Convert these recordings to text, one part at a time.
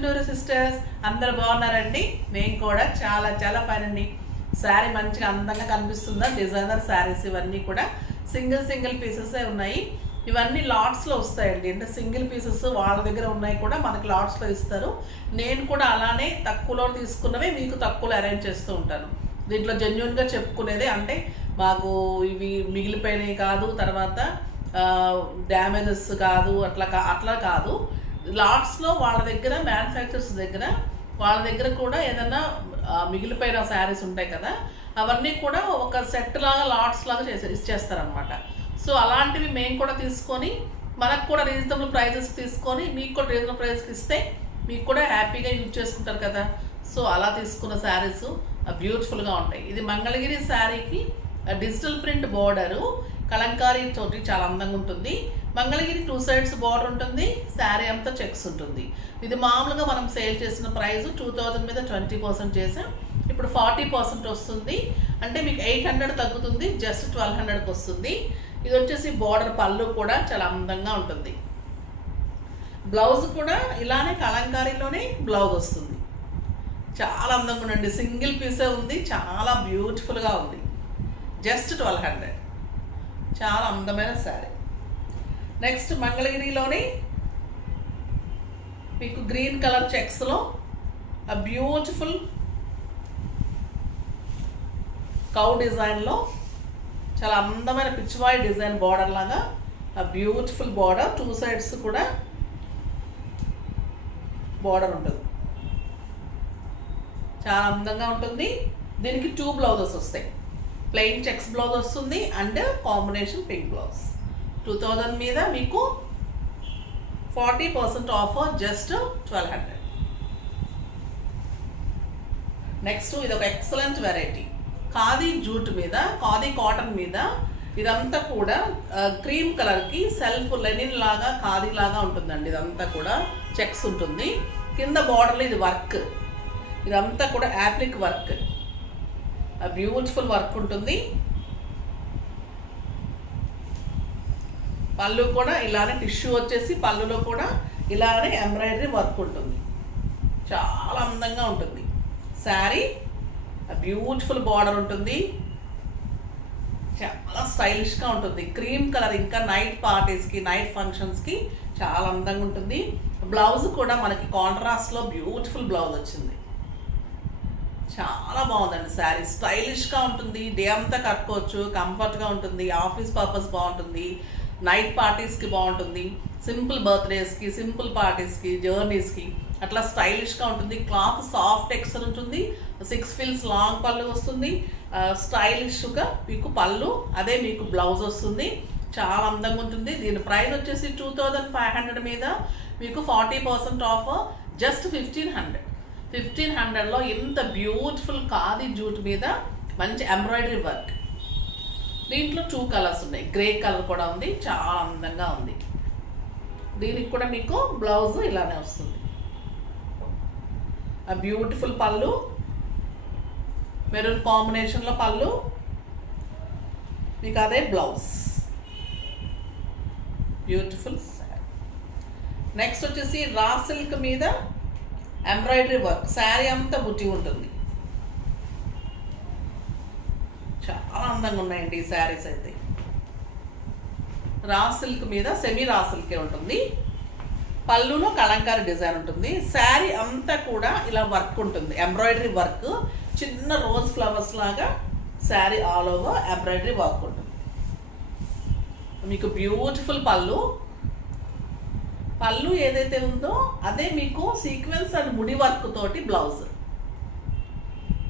Chunduru sisters అందరూ బాగున్నారండి. నేను కూడా చాలా చాలా ఫైన్ అండి. శారీ మంచిగా అందంగా కనిపిస్తుందా? డిజైనర్ శారీస్ ఇవన్నీ కూడా సింగిల్ పీసెస్ ఉన్నాయి. ఇవన్నీ లాట్స్లో వస్తాయండి. అంటే సింగిల్ పీసెస్ వాళ్ళ దగ్గర ఉన్నాయి కూడా మనకి లాట్స్లో ఇస్తారు. నేను కూడా అలానే తక్కువలో తీసుకున్నవే మీకు తక్కువలో అరేంజ్ చేస్తూ ఉంటాను. దీంట్లో జెన్యున్గా చెప్పుకునేది అంటే మాకు ఇవి మిగిలిపోయినవి కాదు, తర్వాత డ్యామేజెస్ కాదు, అట్లా కాదు. లాట్స్లో వాళ్ళ దగ్గర మ్యానుఫ్యాక్చరర్స్ దగ్గర వాళ్ళ దగ్గర కూడా ఏదన్నా మిగిలిపోయిన శారీస్ ఉంటాయి కదా, అవన్నీ కూడా ఒక సెట్ లాగా లాట్స్ లాగా ఇచ్చేస్తారనమాట. సో అలాంటివి మేము కూడా తీసుకొని మనకు కూడా రీజనబుల్ ప్రైజెస్ తీసుకొని మీకు కూడా రీజనబుల్ ప్రైస్కి ఇస్తే మీకు కూడా హ్యాపీగా యూజ్ చేసుకుంటారు కదా. సో అలా తీసుకున్న శారీస్ బ్యూటిఫుల్గా ఉంటాయి. ఇది మంగళగిరి శారీకి డిజిటల్ ప్రింట్ బోర్డరు కలంకారీ తోటి చాలా అందంగా ఉంటుంది. మంగళగిరి 2 sides బోర్డర్ ఉంటుంది. శారీ అంతా చెక్స్ ఉంటుంది. ఇది మామూలుగా మనం సేల్ చేసిన ప్రైస్ 2000 మీద 20% చేసాం. ఇప్పుడు 40% వస్తుంది. అంటే మీకు 800 తగ్గుతుంది, జస్ట్ 1200కి వస్తుంది. ఇది వచ్చేసి బోర్డర్ పళ్ళు కూడా చాలా అందంగా ఉంటుంది. బ్లౌజ్ కూడా ఇలానే కలంకారీలోనే బ్లౌజ్ వస్తుంది. చాలా అందంగా ఉండండి. సింగిల్ పీసే ఉంది, చాలా బ్యూటిఫుల్గా ఉంది. జస్ట్ 1200. చాలా అందమైన శారీ. నెక్స్ట్ మంగళగిరిలోని మీకు గ్రీన్ కలర్ చెక్స్లో ఆ బ్యూటిఫుల్ కౌ డిజైన్లో చాలా అందమైన పిచ్చివాయి డిజైన్ బార్డర్ లాగా ఆ బ్యూటిఫుల్ బార్డర్ 2 sides కూడా బార్డర్ ఉంటుంది. చాలా అందంగా ఉంటుంది. దీనికి 2 బ్లౌజెస్ వస్తాయి. ప్లెయిన్ చెక్స్ బ్లౌజ్ వస్తుంది అండ్ కాంబినేషన్ పింక్ బ్లౌజ్. 2000 మీద మీకు 40% ఆఫర్, జస్ట్ 1200. నెక్స్ట్ ఇది ఒక ఎక్సలెంట్ వెరైటీ ఖాదీ జూట్ మీద, ఖాదీ కాటన్ మీద. ఇదంతా కూడా క్రీమ్ కలర్కి సెల్ఫ్ లెనిన్ లాగా ఖాదీ లాగా ఉంటుందండి. ఇదంతా కూడా చెక్స్ ఉంటుంది. కింద బార్డర్లో ఇది వర్క్, ఇదంతా కూడా యాప్లిక్ వర్క్, బ్యూటిఫుల్ వర్క్ ఉంటుంది. పళ్ళు కూడా ఇలానే టిష్యూ వచ్చేసి పళ్ళులో కూడా ఇలానే ఎంబ్రాయిడరీ వర్క్ ఉంటుంది. చాలా అందంగా ఉంటుంది శారీ. బ్యూటిఫుల్ బార్డర్ ఉంటుంది. చాలా స్టైలిష్గా ఉంటుంది. క్రీమ్ కలర్ ఇంకా నైట్ పార్టీస్కి, నైట్ ఫంక్షన్స్కి చాలా అందంగా ఉంటుంది. బ్లౌజ్ కూడా మనకి కాంట్రాస్ట్లో బ్యూటిఫుల్ బ్లౌజ్ వచ్చింది. చాలా బాగుందండి శారీ. స్టైలిష్గా ఉంటుంది. డే అంతా కట్టుకోవచ్చు, కంఫర్ట్గా ఉంటుంది. ఆఫీస్ పర్పస్ బాగుంటుంది, నైట్ పార్టీస్కి బాగుంటుంది, సింపుల్ బర్త్డేస్కి, సింపుల్ పార్టీస్కి, జర్నీస్కి అట్లా స్టైలిష్గా ఉంటుంది. క్లాత్ సాఫ్ట్ టెక్స్చర్ ఉంటుంది. 6 frills లాంగ్ పళ్ళు వస్తుంది. స్టైలిష్గా మీకు పళ్ళు, అదే మీకు బ్లౌజ్ వస్తుంది. చాలా అందంగా ఉంటుంది. దీని ప్రైస్ వచ్చేసి 2500 మీద మీకు 40% ఆఫర్, జస్ట్ 1500. 1500లో ఇంత బ్యూటిఫుల్ ఖాదీ జూట్ మీద మంచి ఎంబ్రాయిడరీ వర్క్. దీంట్లో 2 కలర్స్ ఉన్నాయి. గ్రే కలర్ కూడా ఉంది. చాలా అందంగా ఉంది. దీనికి కూడా మీకు బ్లౌజ్ ఇలానే వస్తుంది. ఆ బ్యూటిఫుల్ పళ్ళు, మెరూన్ కాంబినేషన్లో పళ్ళు, మీకు అదే బ్లౌజ్. బ్యూటిఫుల్ శారీ. నెక్స్ట్ వచ్చేసి రా సిల్క్ మీద ఎంబ్రాయిడరీ వర్క్. శారీ అంతా బుట్టి ఉంటుంది. చాలా అందంగా ఉన్నాయండి ఈ శారీస్ అయితే. రా సిల్క్ మీద సెమీ రా సిల్కే ఉంటుంది. పళ్ళులో కలంకారీ డిజైన్ ఉంటుంది. శారీ అంతా కూడా ఇలా వర్క్ ఉంటుంది, ఎంబ్రాయిడరీ వర్క్. చిన్న రోజ్ ఫ్లవర్స్ లాగా sari all over embroidery work ఉంటుంది. మీకు బ్యూటిఫుల్ పళ్ళు ఏదైతే ఉందో అదే మీకు సీక్వెన్స్ అండ్ ముడి వర్క్ తోటి బ్లౌజ్.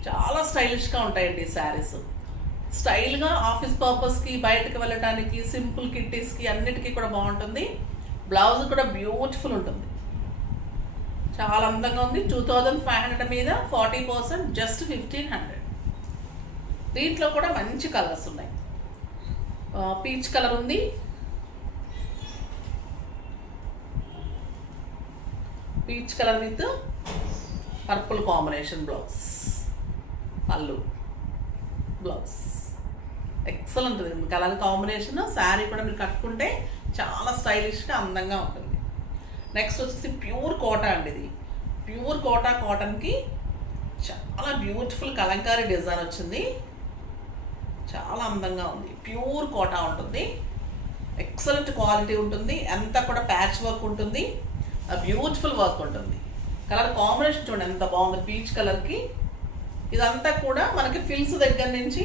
చాలా స్టైలిష్గా ఉంటాయండి ఈ శారీస్. స్టైల్గా ఆఫీస్ పర్పస్కి, బయటకు వెళ్ళటానికి, సింపుల్ కిట్టీస్కి అన్నిటికీ కూడా బాగుంటుంది. బ్లౌజ్ కూడా బ్యూటిఫుల్ ఉంటుంది. చాలా అందంగా ఉంది. 2500 మీద 40%, జస్ట్ 1500. దీంట్లో కూడా మంచి కలర్స్ ఉన్నాయి. పీచ్ కలర్ ఉంది, peach colour with purple combination blouse. పళ్ళు, blouse excellent colour combination. Sari కూడా మీరు కట్టుకుంటే చాలా స్టైలిష్గా అందంగా ఉంటుంది. నెక్స్ట్ వచ్చేసి ప్యూర్ కోటా అండి. ఇది ప్యూర్ కోటా కాటన్కి చాలా బ్యూటిఫుల్ కలంకారీ డిజైన్ వచ్చింది. చాలా అందంగా ఉంది. ప్యూర్ కోటా ఉంటుంది, ఎక్సలెంట్ క్వాలిటీ ఉంటుంది, అంతా కూడా ప్యాచ్ వర్క్ ఉంటుంది, బ్యూటిఫుల్ వర్క్ ఉంటుంది. కలర్ కాంబినేషన్ చూడండి ఎంత బాగుంది, పీచ్ కలర్కి. ఇదంతా కూడా మనకి ఫిల్స్ దగ్గర నుంచి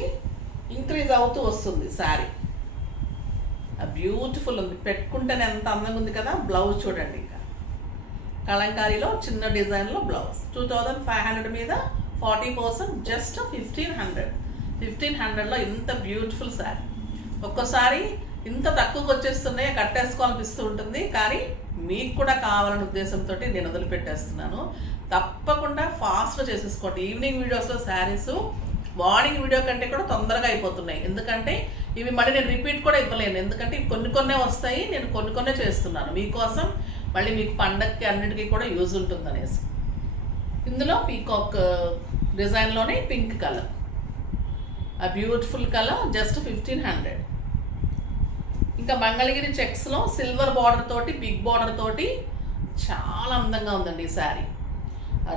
ఇంక్రీజ్ అవుతూ వస్తుంది శారీ. బ్యూటిఫుల్ ఉంది, పెట్టుకుంటేనే ఎంత అందంగా ఉంది కదా. బ్లౌజ్ చూడండి, ఇంకా కలంకారీలో చిన్న డిజైన్లో బ్లౌజ్ 2500 మీద 40%, జస్ట్ 1500లో ఇంత బ్యూటిఫుల్ శారీ. ఒక్కోసారి ఇంత తక్కువకి వచ్చేస్తున్నాయి, కట్టేసుకోవాలనిపిస్తూ ఉంటుంది, కానీ మీకు కూడా కావాలనే ఉద్దేశంతో నేను వదిలిపెట్టేస్తున్నాను. తప్పకుండా ఫాస్ట్గా చేసేసుకోండి. ఈవినింగ్ వీడియోస్లో శారీస్ మార్నింగ్ వీడియో కంటే కూడా తొందరగా అయిపోతున్నాయి. ఎందుకంటే ఇవి మళ్ళీ నేను రిపీట్ కూడా ఇవ్వలేను, ఎందుకంటే ఇవి కొన్నే వస్తాయి, నేను కొన్నే చేస్తున్నాను మీకోసం. మళ్ళీ మీకు పండగకి అన్నిటికీ కూడా యూజ్ ఉంటుంది అనేసి. ఇందులో పీకాక్ డిజైన్లోనే పింక్ కలర్, ఆ బ్యూటిఫుల్ కలర్, జస్ట్ 1500. ఇంకా మంగళగిరి చెక్స్లో సిల్వర్ బార్డర్ తోటి, బిగ్ బార్డర్ తోటి చాలా అందంగా ఉందండి ఈ శారీ.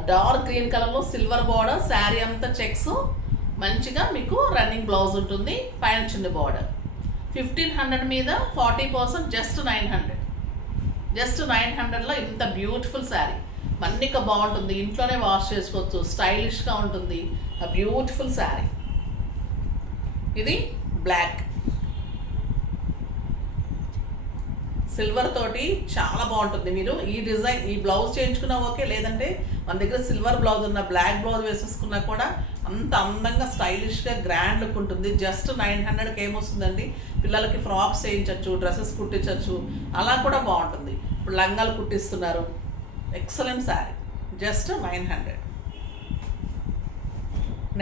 డార్క్ గ్రీన్ కలర్లో సిల్వర్ బార్డర్, శారీ అంతా చెక్స్, మంచిగా మీకు రన్నింగ్ బ్లౌజ్ ఉంటుంది, పైన చిన్న బార్డర్. 1500 మీద 40%, జస్ట్ 900. జస్ట్ 900లో ఇంత బ్యూటిఫుల్ శారీ. మన్నిక బాగుంటుంది, ఇంట్లోనే వాష్ చేసుకోవచ్చు, స్టైలిష్గా ఉంటుంది, ఆ బ్యూటిఫుల్ శారీ. ఇది బ్లాక్ సిల్వర్ తోటి చాలా బాగుంటుంది. మీరు ఈ డిజైన్ ఈ బ్లౌజ్ చేయించుకున్నా ఓకే, లేదంటే మన దగ్గర సిల్వర్ బ్లౌజ్ ఉన్న బ్లాక్ బ్లౌజ్ వేసేసుకున్నా కూడా అంత అందంగా స్టైలిష్గా గ్రాండ్ లుక్ ఉంటుంది. జస్ట్ 900కి ఏమొస్తుందండి, పిల్లలకి ఫ్రాక్స్ చేయించవచ్చు, డ్రెస్సెస్ కుట్టించవచ్చు, అలా కూడా బాగుంటుంది. ఇప్పుడు లంగాలు కుట్టిస్తున్నారు, ఎక్సలెంట్ శారీ, జస్ట్ 900.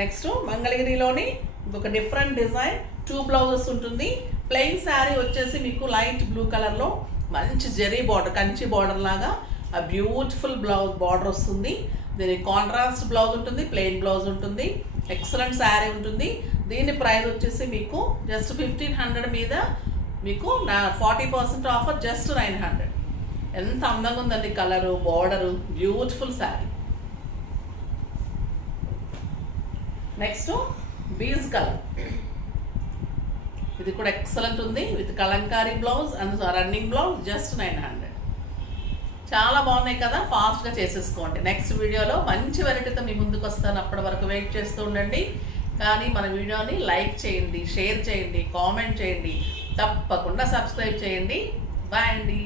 నెక్స్ట్ మంగళగిరిలోని ఇంకొక డిఫరెంట్ డిజైన్, 2 బ్లౌజెస్ ఉంటుంది. ప్లెయిన్ శారీ వచ్చేసి మీకు లైట్ బ్లూ కలర్లో మంచి జెరీ బార్డర్, కంచి బార్డర్ లాగా ఆ బ్యూటిఫుల్ బ్లౌజ్ బార్డర్ వస్తుంది. దీనికి కాంట్రాస్ట్ బ్లౌజ్ ఉంటుంది, ప్లెయిన్ బ్లౌజ్ ఉంటుంది, ఎక్సలెంట్ శారీ ఉంటుంది. దీని ప్రైస్ వచ్చేసి మీకు జస్ట్ 1500 మీద మీకు 40% ఆఫర్, జస్ట్ 900. ఎంత అందంగా ఉందండి colour, border, beautiful sari. Next beige colour, ఇది కూడా ఎక్సలెంట్ ఉంది, with Kalamkari blouse and running blouse, just 900. చాలా బాగున్నాయి కదా, ఫాస్ట్గా చేసేసుకోండి. నెక్స్ట్ వీడియోలో మంచి వెరైటీతో మీ ముందుకు వస్తాను, అప్పటి వరకు వెయిట్ చేస్తూ ఉండండి. కానీ మన వీడియోని లైక్ చేయండి, షేర్ చేయండి, కామెంట్ చేయండి, తప్పకుండా సబ్స్క్రైబ్ చేయండి. బాయ్ అండి.